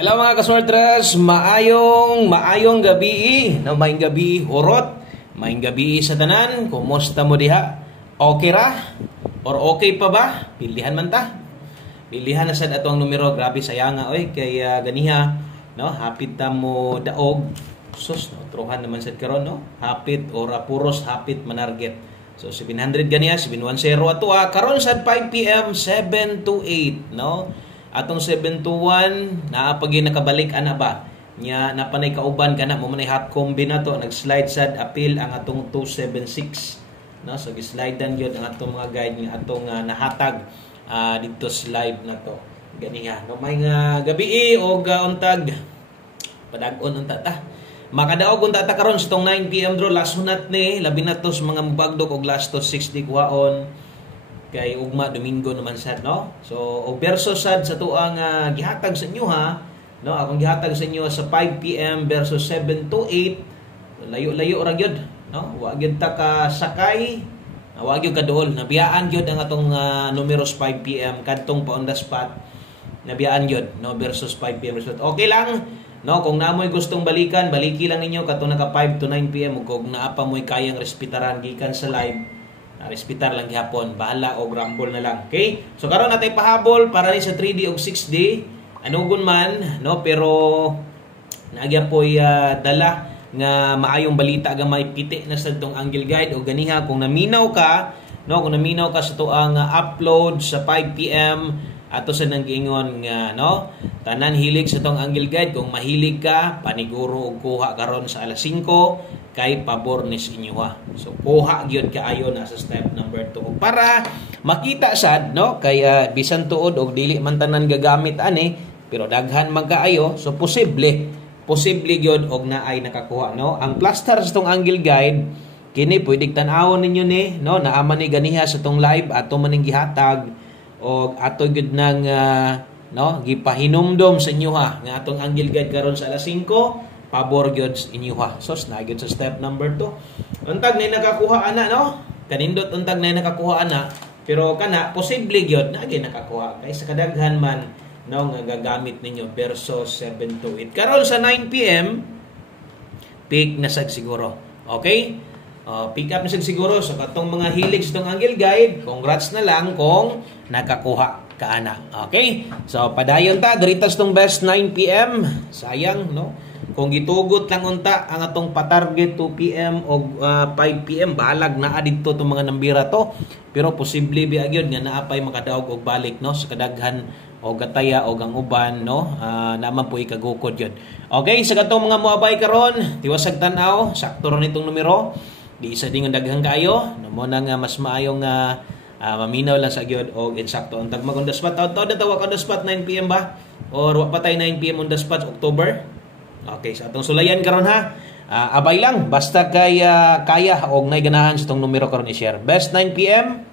Hello mga kaswertres, maayong gabi, no, maayong gabi urot, maayong gabi sa tanan. Kumusta mo diha? Okay ra? Or okay pa ba? Pilihan man ta. Pilihan na sad atong numero, grabe sayang nga oy kay ganiha, no, hapit ta mo daog. Sus, no, truhan naman sad karon, no. Hapit or puros hapit manarget. So 700 ganiya, 710 ato karon sad 5 PM 7 to 8, no. Atong 7 to 1 naapagi nakabalik ana ba nya napanay kauban kana mo manay hot combi na to, nag-slide sad appeal ang atong 276, no. So gi-slidean gyud ang atong mga guide nga atong nahatag dito sa live na to ganiha, no. May nga gabi og untag padag-on unta ta makadaog unta ta karon sa tong 9 PM draw, last hunat ni labi na to sa mga mubagdog og last to 60 kuhaon kay ugma Domingo naman sad, no. So og versus sad sa tuang gihatag sa inyo ha, no. Akong gihatag sa inyo sa 5 PM versus 7 to 8, layo-layo ra gyud, no. Wa gyud ta ka sakay, wa gyud ka duol, nabiyaan gyud ang atong numeros 5 PM kadtong pa on the spot, nabiyaan gyud, no, versus 5 PM versus okay lang, no. Kung naamoy gustong balikan, baliki lang ninyo katong naka 5 to 9 PM ug kung naapa moy kayang respetaran gikan sa live, respitar lang gihapon, bahala og rumble na lang. Okay? So karon natay pahabol para ni sa 3D og 6D. Anugon man, no, pero naagya po'y dala nga maayong balita gamay piti na sa tong Angle Guide o ganiha kung naminaw ka, no, kung naminaw ka sa tuang upload sa 5 PM ato sa nanggingon nga, no, tanan hilig sa tong Angle Guide. Kung mahilig ka, paniguro og kuha karon sa alas 5 kay pabor ni inyo ha. So kuha gyud kaayo na sa step number 2 para makita sad, no, kay bisan tuod og dili man tanan gagamit ani pero daghan magkaayo, so posible gyud og naay nakakuha, no. Ang plaster sa tong Angle Guide kini pwedeng tan-awon ninyo ni, no, naama ni ganiha sa tong live ato maning gihatag og ato gyud nang no gipahinumdom sa inyo ha nga atong Angle Guide karon sa alas 5 pabor gyud inyo ha. So na gyud sa step number 2. Untag nay nakakuha ana, no, kanindot untag nay nakakuha ana pero kana posible gyud na gyud nakakuha kay sa kadaghan man, no, nga gagamit ninyo versus 7 to 8. Karon sa 9 PM pick na sad siguro. Okay? Pick up na sad siguro so katong mga hilig sa tong Angle Guide, congrats na lang kung nakakuha ka ana. Okay? So padayon ta diritas tong best 9 PM. Sayang, no, kung gitugot lang unta ang atong patarget 2 PM o 5 PM, balag naa didto tong mga nambira to. Pero posible biya gyud nga naapay makadaog og balik, no, sa kadaghan o gataya o ang uban, no, naman po ikagukod yun. Okay, sa katong mga moabay karon, tiwasag tan-aw, sakto ron itong numero. Di isa din nga daghang kayo, mo nang mas maayong maminaw lang sa gyud og insakto. Ang tagmag on the spot, taw-taw datawa on the spot 9 PM ba? Or wa patay 9 PM on the spot October? Okay, sa atong sulayan karon ha. Abay lang basta kay kaya og nay ganahan sa tong numero karon i-share. Best 9 PM.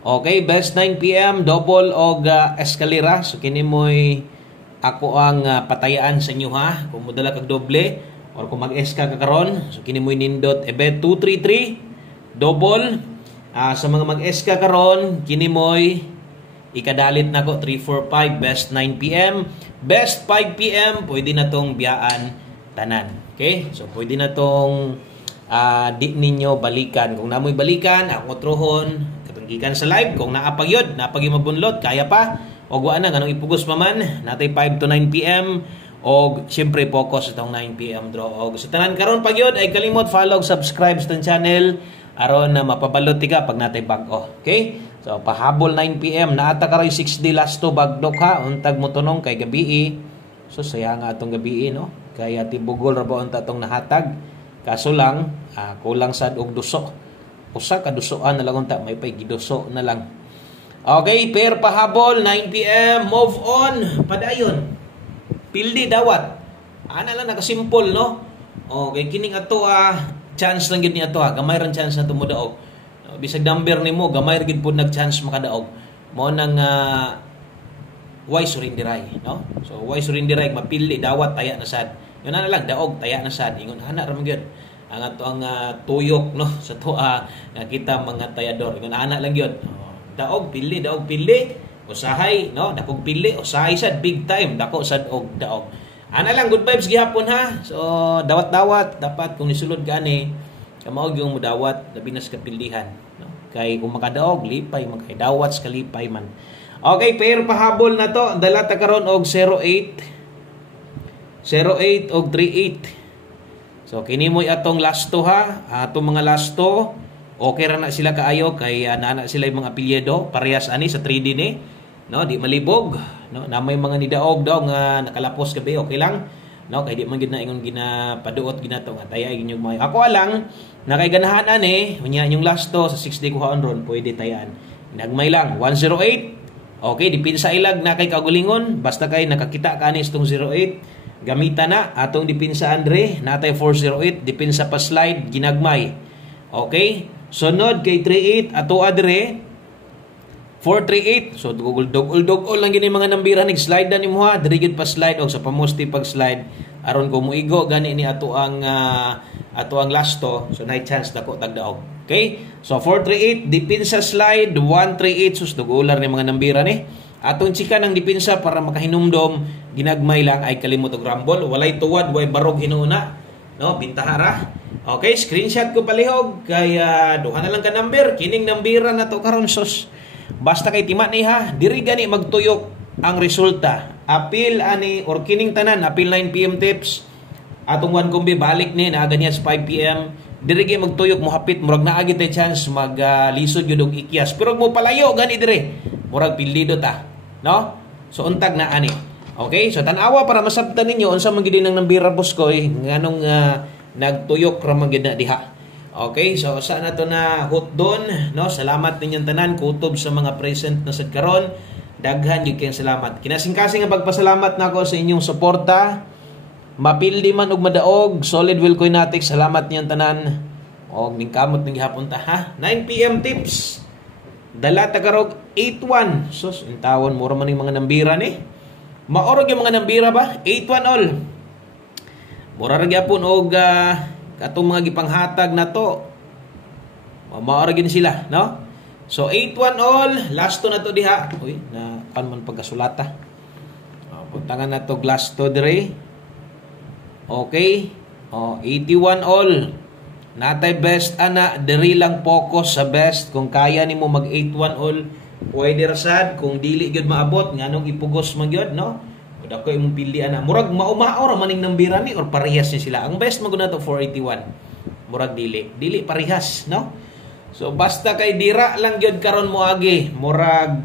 Okay, best 9 PM double og escalera. So kini moy ako ang patayaan sa inyo ha. Kung modala kag doble or kung mag-eska ka karon, so kini moy nindot ebet 233 double. Sa mga mag-eska karon, kini moy ikadalit nako 345 best 9 PM. Best 5 PM, pwede na tong biyaan tanan. Okay? So, pwede na tong di ninyo balikan. Kung namoy balikan, ako trohon, katunggikan sa live. Kung naapag yun, naapag yung mabunlot, kaya pa. O guwaan na, ganong ipugos pa man. Natay 5 to 9 PM. O, siyempre, focus itong 9 PM draw. O, sa tanan karon pag yun, ay kalimot, follow, subscribe sa itong channel. Aron na mapabalot ka pag natay bag-o. Okay? So, pahabol 9 PM. Naata ka rin 6D last to bagdok ha. Untag mo tunong kay gabi. So, saya nga atong gabi, no? Kaya tibugol ra ba unta atong nahatag. Kaso lang, kulang sad og duso. Usa ka dusoan na lang unta. May pay giduso na lang. Okay, pair pahabol 9 PM. Move on. Padayon. Pildi dawat. Ana lang nakasimple, no? Okay, kining ato chance lang gid ni ato gamay ran chance na tumudaog. Bisag number nimo gamay ra gid pud nag-chance makadaog. Mao nang why surindiray, no? So why surindiray mapili dawat taya na sad. Yun na lang daog taya na sad. Ingon ana ra man gyud ang ato ang tuyok, no, sa to nga kita mga tayador. Ingon ana lang gyud. Daog pili usahay, no? Dakog pili, usahay sad big time, dako sad og daog. Ana lang, good vibes gihapon ha. So dawat-dawat dapat kung nisulod ka ani, kamaog yung mudawat labi na sa kapilihan, no? Kay kung makadaog lipay man kay dawat sa kalipay man. Okay, pair pahabol na to. Dala ta karon og 08 og 38. So kini mo'y atong last to ha. Atong mga last to, okay ra na sila kaayo kay naana sila yung mga apelyido parehas ani sa 3D ni, no? Di malibog, no? Na may mga nidaog daw nga nakalapos gabi, okay lang, no? Kay di man gid na ingon ginapaduot ginato nga tayay inyong mga. Ako alang nakay ganahan ani unya yung last to sa 6D kuhaon ron pwede tayaan. Nagmay lang 108. Okay, dipinsa ilag na kay kagulingon basta kay nakakita ka ni itong 08 gamita na atong dipinsa Andre natay 408 dipinsa pa slide ginagmay. Okay, sunod kay 38 ato adre 438. So dugol lang gini mga nambira nig slide na nimo ha, diri gid pa slide og sa pamusti pag slide aron ko muigo gani ni ato ang last to, so night chance dako tagdaog. Okay, so 438 dipinsa slide 138. Sus dugular ni mga nambira ni atong chika ng dipinsa para makahinumdom ginagmay lang ay kalimot og rumble, walay tuwad way barog hinuuna, no? Bintahara. Okay, screenshot ko palihog kay duha na lang ka number kining nambira na to karon. Sus basta kay tima ni ha, diri gani magtuyok ang resulta. Apil ani or kining tanan apil 9 PM tips atong 1 kombi balik ni na niya sa 5 PM. Diri gay magtuyok mo hapit murag naagi tay chance lisod gyud og ikyas pero mo palayo gani diri murag pildido ta, no? So untag na ani. Okay, so tan-awa para masabtan ninyo unsa man gid nang nambira boss ko nganong nagtuyok ra man gid na diha. Okay, so sa na to na hotdon, no? Salamat ninyong tanan kutob sa mga present na sad karon. Daghan gyud kayong salamat. Kinasing-kasing nga pagpasalamat nako sa inyong suporta. Mapildi man og madaog, solid will koinatic, salamat niyan tanan. Og ningkamot ning gihapon ta ha. 9 PM tips. Dala ta karog 81. Sus, intawon mura man ning mga nambira ni. Maorog yung mga nambira ba? 81 all. Mura ra gyapon og katong mga gipanghatag na to. Maorog gid sila, no? So 81 all, last to na to diha. Uy, na kan man pagkasulata. Puntangan na to glass to dire. Okay, 81 all. Natay best ana, diri lang focus sa best. Kung kaya nimo mag 81 all, pwede ra sad. Kung dili gyud maabot nganong ipugos man gyud, no? Dako imong pili ana. Murag mao-mao ra maning nambira ni or parehas ni sila. Ang best maguna to 481. Murag dili parehas, no? So basta kay dira lang gyud karon moagi, murag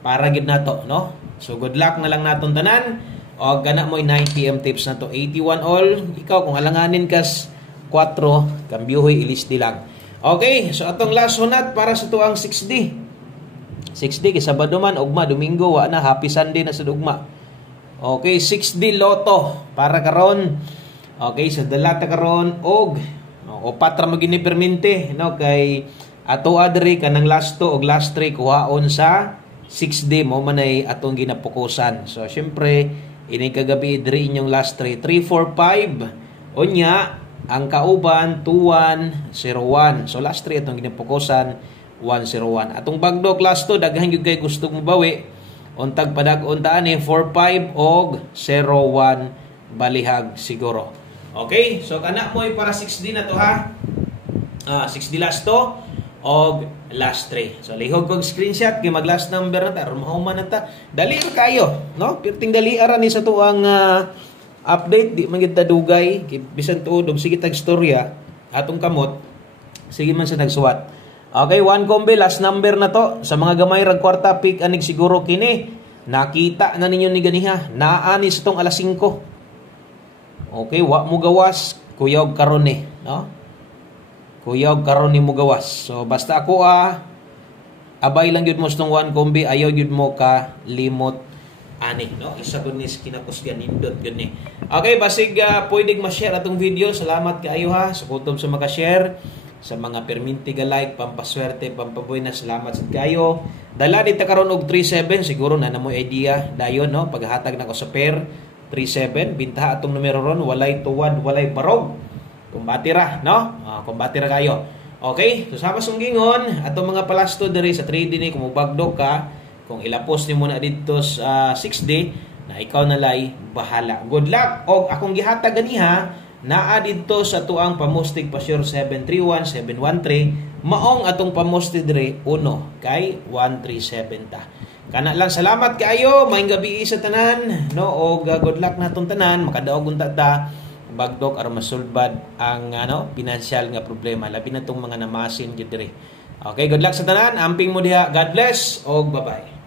para gyud nato, no? So good luck na lang naton tanan. O gana mo 9 PM tips na to 81 all. Ikaw kung alanganin kas 4 kambyuhoy ilisti lang. Okay, so atong last hunat para sa tuang 6D. 6D kay Sabado man ugma, Domingo wa na, happy Sunday na sa ugma. Okay, 6D Lotto para karon. Okay, so dalata karon og opat ra magini permente, no? Kay ato adri kanang last 2 og last 3 kuhaon sa 6D mo man ay atong ginapokusan. So syempre ini kagabi diri inyong last 3 4 5 unya ang kauban 2101. So last 3 atong ginapokusan 101. Atong bagdok last 2 daghan gyud kay gusto mo bawi untag padag-on taan ni 45 og 01 balihag siguro. Okay, so kana mo'y para 6D na to ha. 6D last to og last 3. So lihog kog screenshot kay mag last number na ta, rumahuman na ta. Dali ra kayo, no? Pirting dali ara ni sa tuang update di man gid ta dugay, bisan tuod og sige tag storya atong kamot. Sige man sa nagsuwat. Okay, 1 kombi last number na to. Sa mga gamay rag kwarta pick anig siguro kini. Nakita na ninyo ni ganiha. Naani sa tong alas 5. Okay, wa mo gawas kuyog karon ni, no? Kuyog karon ni mo gawas. So basta ako abay lang gyud mo stong 1 kombi, ayaw gyud mo ka limot ani, no? Isa gud ni kinakusgan nindot gyud ni. Okay, basig pwedeng ma-share atong video. Salamat kaayo ha sa kutob sa maka-share, sa mga perminti ga like, pampaswerte, pampabuhay na salamat sa kayo. Dala dito karon og 37 siguro na mo idea dayon, no? Paghatag na ko sa pair 37 bintaha atong numero ron, walay tuwad, walay barog. Kumbati ra, no? Kumbati ra kayo. Okay? So sa pasunggingon, atong mga palasto diri sa 3D ni kung mubagdok ka, kung ilapos ni mo na dito sa 6 day na ikaw nalay bahala. Good luck. Og akong gihatag ganiha naa dito sa tuang pamustig pasyor 731 713 maong atong pamustig dire 1 kay 137 ta. Kana lang, salamat kaayo, maayong gabi sa tanan, no, og good luck natong tanan, makadaog unta ta bagdog aron masulbad ang financial nga problema labi na tong mga namasin gid diri. Okay, good luck sa tanan, amping mo diha. God bless og bye-bye.